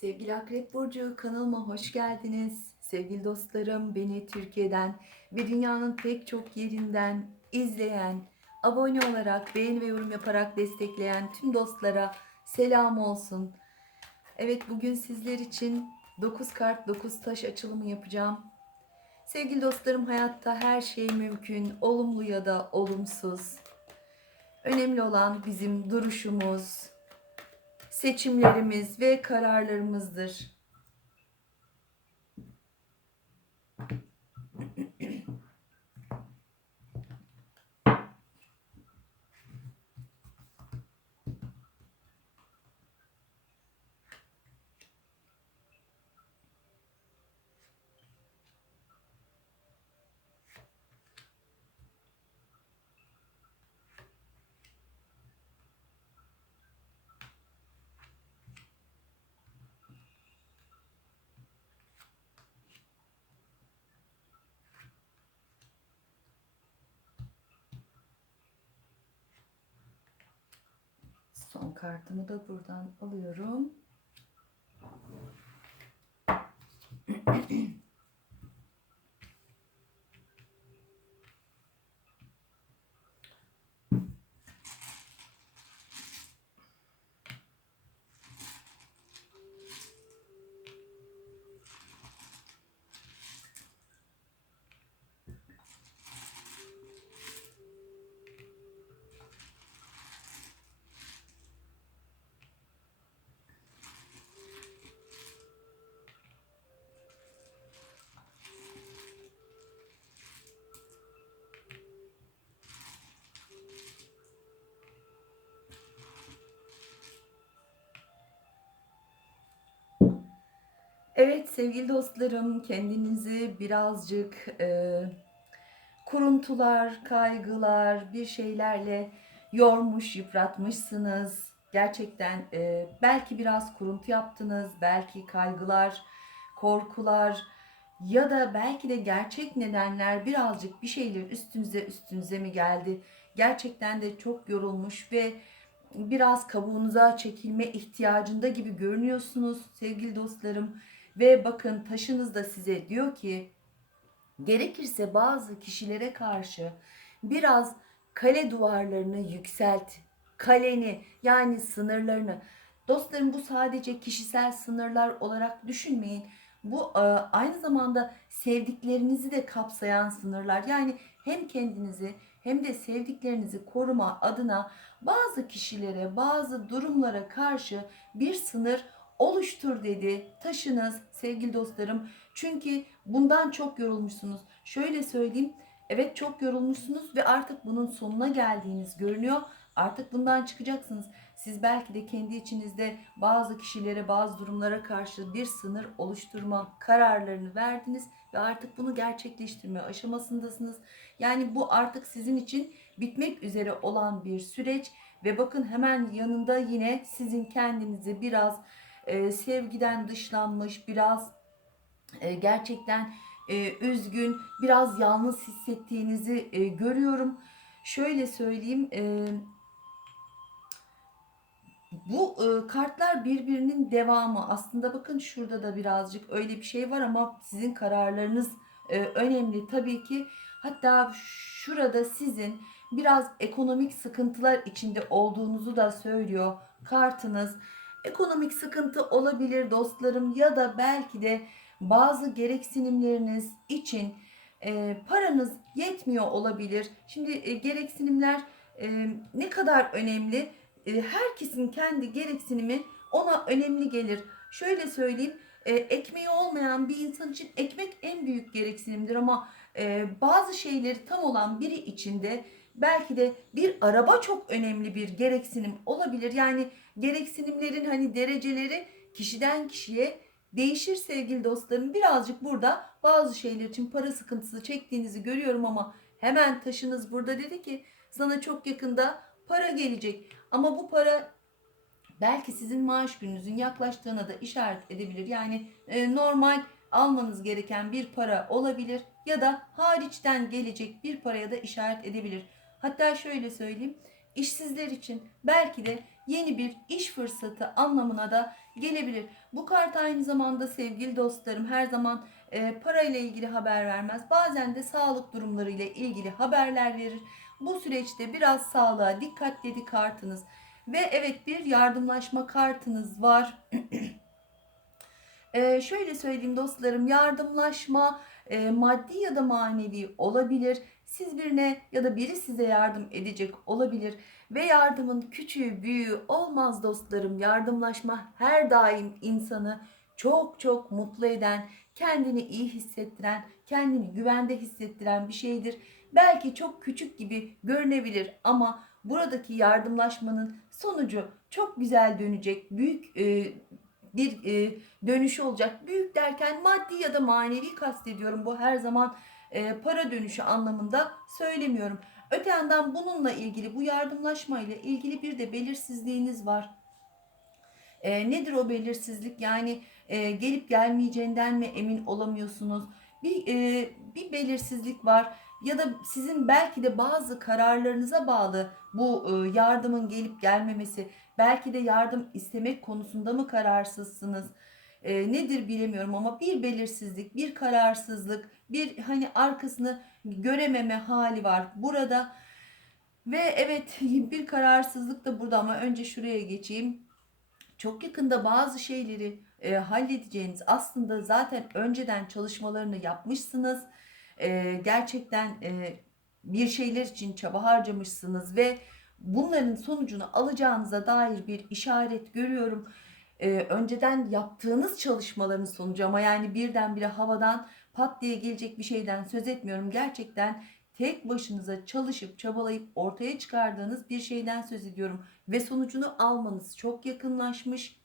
Sevgili Akrep Burcu kanalıma hoş geldiniz. Sevgili dostlarım beni Türkiye'den ve dünyanın pek çok yerinden izleyen, abone olarak, beğeni ve yorum yaparak destekleyen tüm dostlara selam olsun. Evet bugün sizler için 9 kart 9 taş açılımı yapacağım. Sevgili dostlarım hayatta her şey mümkün, olumlu ya da olumsuz. Önemli olan bizim duruşumuz, seçimlerimiz ve kararlarımızdır. Son kartımı da buradan alıyorum. Evet sevgili dostlarım kendinizi birazcık e, kuruntular, kaygılar, bir şeylerle yormuş, yıpratmışsınız. Gerçekten e, belki biraz kuruntu yaptınız, belki kaygılar, korkular ya da belki de gerçek nedenler birazcık bir şeyler üstünüze üstünüze mi geldi? Gerçekten de çok yorulmuş ve biraz kabuğunuza çekilme ihtiyacında gibi görünüyorsunuz sevgili dostlarım. Ve bakın taşınız da size diyor ki gerekirse bazı kişilere karşı biraz kale duvarlarını yükselt. Kaleni yani sınırlarını. Dostlarım bu sadece kişisel sınırlar olarak düşünmeyin. Bu e, aynı zamanda sevdiklerinizi de kapsayan sınırlar. Yani hem kendinizi hem de sevdiklerinizi koruma adına bazı kişilere, bazı durumlara karşı bir sınır oluştur dedi taşınız sevgili dostlarım. Çünkü bundan çok yorulmuşsunuz. Şöyle söyleyeyim. Evet çok yorulmuşsunuz ve artık bunun sonuna geldiğiniz görünüyor. Artık bundan çıkacaksınız. Siz belki de kendi içinizde bazı kişilere, bazı durumlara karşı bir sınır oluşturma kararlarını verdiniz ve artık bunu gerçekleştirme aşamasındasınız. Yani bu artık sizin için bitmek üzere olan bir süreç ve bakın hemen yanında yine sizin kendinizi biraz e, sevgiden dışlanmış, biraz e, gerçekten e, üzgün, biraz yalnız hissettiğinizi e, görüyorum. Şöyle söyleyeyim, e, bu e, kartlar birbirinin devamı. Aslında bakın şurada da birazcık öyle bir şey var ama sizin kararlarınız e, önemli tabii ki. Hatta şurada sizin biraz ekonomik sıkıntılar içinde olduğunuzu da söylüyor kartınız ekonomik sıkıntı olabilir dostlarım ya da belki de bazı gereksinimleriniz için e, paranız yetmiyor olabilir. Şimdi e, gereksinimler e, ne kadar önemli? E, herkesin kendi gereksinimi ona önemli gelir. Şöyle söyleyeyim, e, ekmeği olmayan bir insan için ekmek en büyük gereksinimdir ama e, bazı şeyleri tam olan biri için de belki de bir araba çok önemli bir gereksinim olabilir. Yani gereksinimlerin hani dereceleri kişiden kişiye değişir sevgili dostlarım. Birazcık burada bazı şeyler için para sıkıntısı çektiğinizi görüyorum ama hemen taşınız burada dedi ki sana çok yakında para gelecek. Ama bu para belki sizin maaş gününüzün yaklaştığına da işaret edebilir. Yani e, normal almanız gereken bir para olabilir ya da hariçten gelecek bir paraya da işaret edebilir. Hatta şöyle söyleyeyim. işsizler için belki de yeni bir iş fırsatı anlamına da gelebilir. Bu kart aynı zamanda sevgili dostlarım her zaman e, parayla ilgili haber vermez. Bazen de sağlık durumları ile ilgili haberler verir. Bu süreçte biraz sağlığa dikkat dedi kartınız. Ve evet bir yardımlaşma kartınız var. Ee, şöyle söyleyeyim dostlarım yardımlaşma e, maddi ya da manevi olabilir. Siz birine ya da biri size yardım edecek olabilir. Ve yardımın küçüğü büyüğü olmaz dostlarım. Yardımlaşma her daim insanı çok çok mutlu eden, kendini iyi hissettiren, kendini güvende hissettiren bir şeydir. Belki çok küçük gibi görünebilir ama buradaki yardımlaşmanın sonucu çok güzel dönecek. Büyük e, bir e, dönüşü olacak. Büyük derken maddi ya da manevi kastediyorum. Bu her zaman e, para dönüşü anlamında söylemiyorum. Öte yandan bununla ilgili bu yardımlaşma ile ilgili bir de belirsizliğiniz var. E, nedir o belirsizlik? Yani e, gelip gelmeyeceğinden mi emin olamıyorsunuz? Bir e, bir belirsizlik var ya da sizin belki de bazı kararlarınıza bağlı bu e, yardımın gelip gelmemesi, belki de yardım istemek konusunda mı kararsızsınız? E, nedir bilemiyorum ama bir belirsizlik, bir kararsızlık, bir hani arkasını görememe hali var burada. Ve evet bir kararsızlık da burada ama önce şuraya geçeyim. Çok yakında bazı şeyleri e, halledeceğiniz aslında zaten önceden çalışmalarını yapmışsınız. E, gerçekten e, bir şeyler için çaba harcamışsınız ve bunların sonucunu alacağınıza dair bir işaret görüyorum. E, önceden yaptığınız çalışmaların sonucu ama yani birdenbire havadan pat diye gelecek bir şeyden söz etmiyorum. Gerçekten tek başınıza çalışıp çabalayıp ortaya çıkardığınız bir şeyden söz ediyorum ve sonucunu almanız çok yakınlaşmış.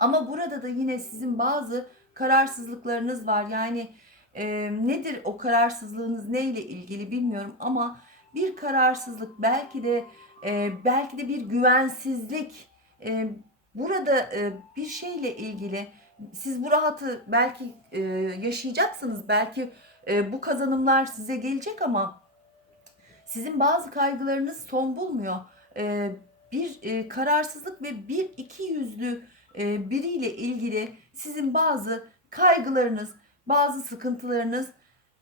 Ama burada da yine sizin bazı kararsızlıklarınız var. Yani e, nedir o kararsızlığınız neyle ilgili bilmiyorum ama bir kararsızlık belki de e, belki de bir güvensizlik e, burada e, bir şeyle ilgili siz bu rahatı belki e, yaşayacaksınız belki e, bu kazanımlar size gelecek ama sizin bazı kaygılarınız son bulmuyor. Bir kararsızlık ve bir iki yüzlü biriyle ilgili sizin bazı kaygılarınız, bazı sıkıntılarınız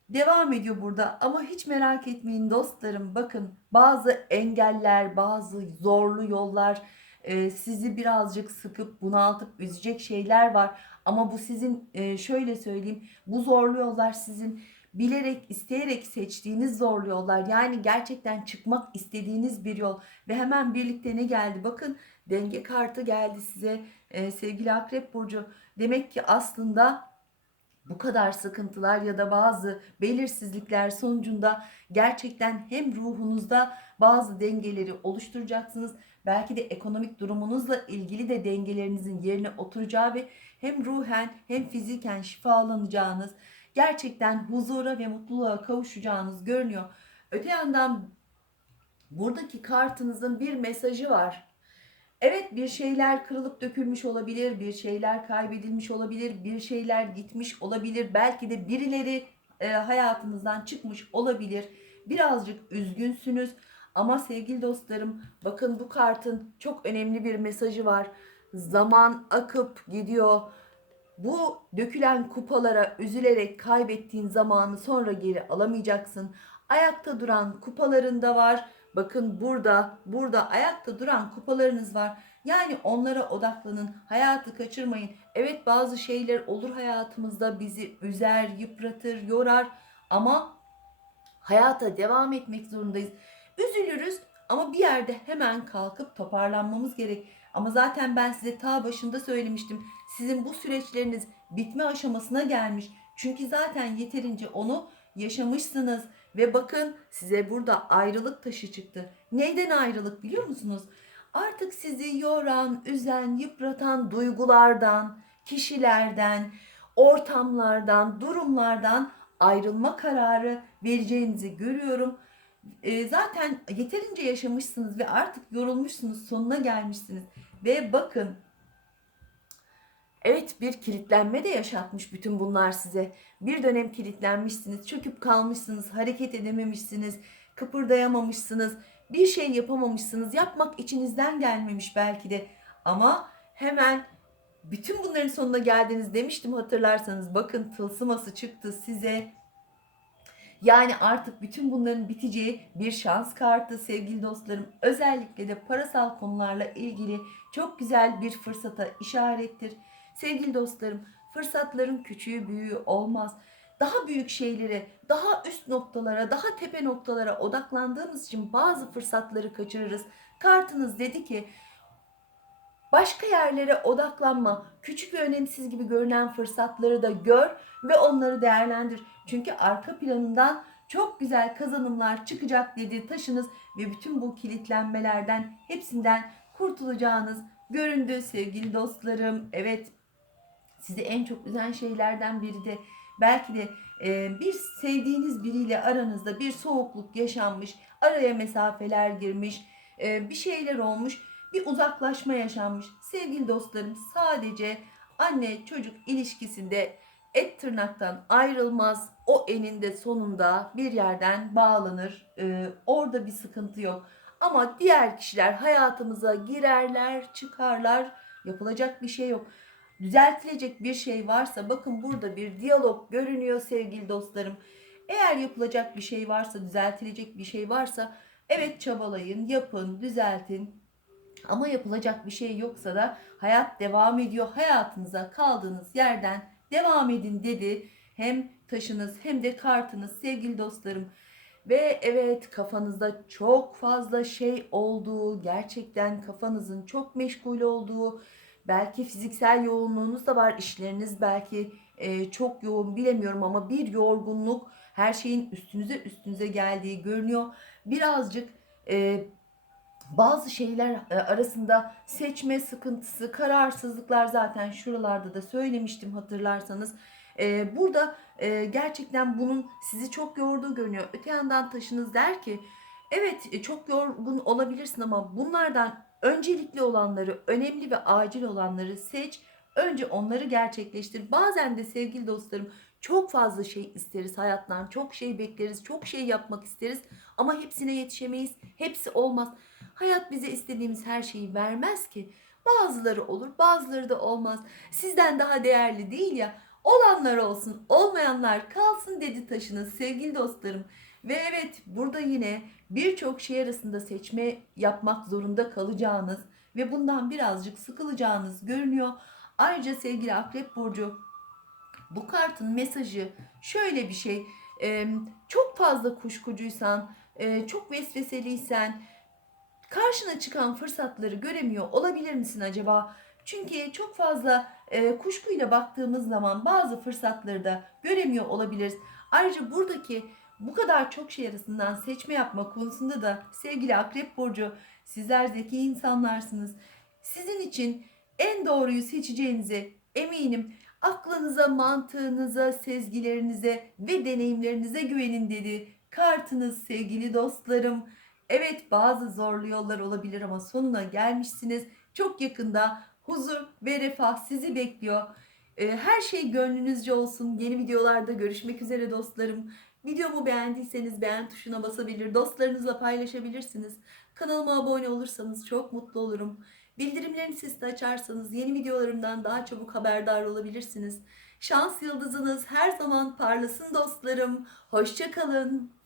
devam ediyor burada. Ama hiç merak etmeyin dostlarım. Bakın bazı engeller, bazı zorlu yollar e, sizi birazcık sıkıp bunaltıp üzecek şeyler var. Ama bu sizin e, şöyle söyleyeyim bu zorlu yollar sizin bilerek isteyerek seçtiğiniz zorlu yollar. Yani gerçekten çıkmak istediğiniz bir yol ve hemen birlikte ne geldi? Bakın denge kartı geldi size e, sevgili Akrep Burcu. Demek ki aslında bu kadar sıkıntılar ya da bazı belirsizlikler sonucunda gerçekten hem ruhunuzda bazı dengeleri oluşturacaksınız. Belki de ekonomik durumunuzla ilgili de dengelerinizin yerine oturacağı ve hem ruhen hem fiziken şifalanacağınız, gerçekten huzura ve mutluluğa kavuşacağınız görünüyor. Öte yandan buradaki kartınızın bir mesajı var. Evet bir şeyler kırılıp dökülmüş olabilir, bir şeyler kaybedilmiş olabilir, bir şeyler gitmiş olabilir. Belki de birileri e, hayatınızdan çıkmış olabilir. Birazcık üzgünsünüz ama sevgili dostlarım bakın bu kartın çok önemli bir mesajı var. Zaman akıp gidiyor. Bu dökülen kupalara üzülerek kaybettiğin zamanı sonra geri alamayacaksın. Ayakta duran kupalarında var Bakın burada, burada ayakta duran kupalarınız var. Yani onlara odaklanın. Hayatı kaçırmayın. Evet bazı şeyler olur hayatımızda bizi üzer, yıpratır, yorar ama hayata devam etmek zorundayız. Üzülürüz ama bir yerde hemen kalkıp toparlanmamız gerek. Ama zaten ben size ta başında söylemiştim. Sizin bu süreçleriniz bitme aşamasına gelmiş. Çünkü zaten yeterince onu yaşamışsınız ve bakın size burada ayrılık taşı çıktı. Neyden ayrılık biliyor musunuz? Artık sizi yoran, üzen, yıpratan duygulardan, kişilerden, ortamlardan, durumlardan ayrılma kararı vereceğinizi görüyorum. E, zaten yeterince yaşamışsınız ve artık yorulmuşsunuz, sonuna gelmişsiniz. Ve bakın Evet bir kilitlenme de yaşatmış bütün bunlar size. Bir dönem kilitlenmişsiniz, çöküp kalmışsınız, hareket edememişsiniz, kıpırdayamamışsınız. bir şey yapamamışsınız. Yapmak içinizden gelmemiş belki de. Ama hemen bütün bunların sonuna geldiniz demiştim hatırlarsanız. Bakın tılsıması çıktı size. Yani artık bütün bunların biteceği bir şans kartı sevgili dostlarım. Özellikle de parasal konularla ilgili çok güzel bir fırsata işarettir. Sevgili dostlarım, fırsatların küçüğü büyüğü olmaz. Daha büyük şeylere, daha üst noktalara, daha tepe noktalara odaklandığımız için bazı fırsatları kaçırırız. Kartınız dedi ki başka yerlere odaklanma. Küçük ve önemsiz gibi görünen fırsatları da gör ve onları değerlendir. Çünkü arka planından çok güzel kazanımlar çıkacak dedi taşınız ve bütün bu kilitlenmelerden hepsinden kurtulacağınız göründü sevgili dostlarım. Evet sizi en çok üzen şeylerden biri de belki de e, bir sevdiğiniz biriyle aranızda bir soğukluk yaşanmış, araya mesafeler girmiş, e, bir şeyler olmuş, bir uzaklaşma yaşanmış. Sevgili dostlarım sadece anne çocuk ilişkisinde et tırnaktan ayrılmaz. O eninde sonunda bir yerden bağlanır. E, orada bir sıkıntı yok. Ama diğer kişiler hayatımıza girerler, çıkarlar. Yapılacak bir şey yok düzeltilecek bir şey varsa bakın burada bir diyalog görünüyor sevgili dostlarım. Eğer yapılacak bir şey varsa, düzeltilecek bir şey varsa evet çabalayın, yapın, düzeltin. Ama yapılacak bir şey yoksa da hayat devam ediyor. Hayatınıza kaldığınız yerden devam edin dedi. Hem taşınız hem de kartınız sevgili dostlarım. Ve evet kafanızda çok fazla şey olduğu, gerçekten kafanızın çok meşgul olduğu, Belki fiziksel yoğunluğunuz da var. İşleriniz belki e, çok yoğun bilemiyorum ama bir yorgunluk her şeyin üstünüze üstünüze geldiği görünüyor. Birazcık e, bazı şeyler e, arasında seçme sıkıntısı, kararsızlıklar zaten şuralarda da söylemiştim hatırlarsanız. E, burada e, gerçekten bunun sizi çok yorduğu görünüyor. Öte yandan taşınız der ki evet çok yorgun olabilirsin ama bunlardan Öncelikli olanları, önemli ve acil olanları seç. Önce onları gerçekleştir. Bazen de sevgili dostlarım çok fazla şey isteriz hayattan. Çok şey bekleriz, çok şey yapmak isteriz ama hepsine yetişemeyiz. Hepsi olmaz. Hayat bize istediğimiz her şeyi vermez ki. Bazıları olur, bazıları da olmaz. Sizden daha değerli değil ya. Olanlar olsun, olmayanlar kalsın dedi taşınız sevgili dostlarım. Ve evet burada yine birçok şey arasında seçme yapmak zorunda kalacağınız ve bundan birazcık sıkılacağınız görünüyor. Ayrıca sevgili Akrep Burcu bu kartın mesajı şöyle bir şey. çok fazla kuşkucuysan, çok vesveseliysen, karşına çıkan fırsatları göremiyor olabilir misin acaba? Çünkü çok fazla e, kuşkuyla baktığımız zaman bazı fırsatları da göremiyor olabiliriz. Ayrıca buradaki bu kadar çok şey arasından seçme yapma konusunda da sevgili Akrep Burcu sizler zeki insanlarsınız. Sizin için en doğruyu seçeceğinize eminim. Aklınıza, mantığınıza, sezgilerinize ve deneyimlerinize güvenin dedi. Kartınız sevgili dostlarım. Evet bazı zorlu yollar olabilir ama sonuna gelmişsiniz. Çok yakında huzur ve refah sizi bekliyor. Ee, her şey gönlünüzce olsun. Yeni videolarda görüşmek üzere dostlarım. Videomu beğendiyseniz beğen tuşuna basabilir, dostlarınızla paylaşabilirsiniz. Kanalıma abone olursanız çok mutlu olurum. Bildirimlerini siz de açarsanız yeni videolarımdan daha çabuk haberdar olabilirsiniz. Şans yıldızınız her zaman parlasın dostlarım. Hoşçakalın.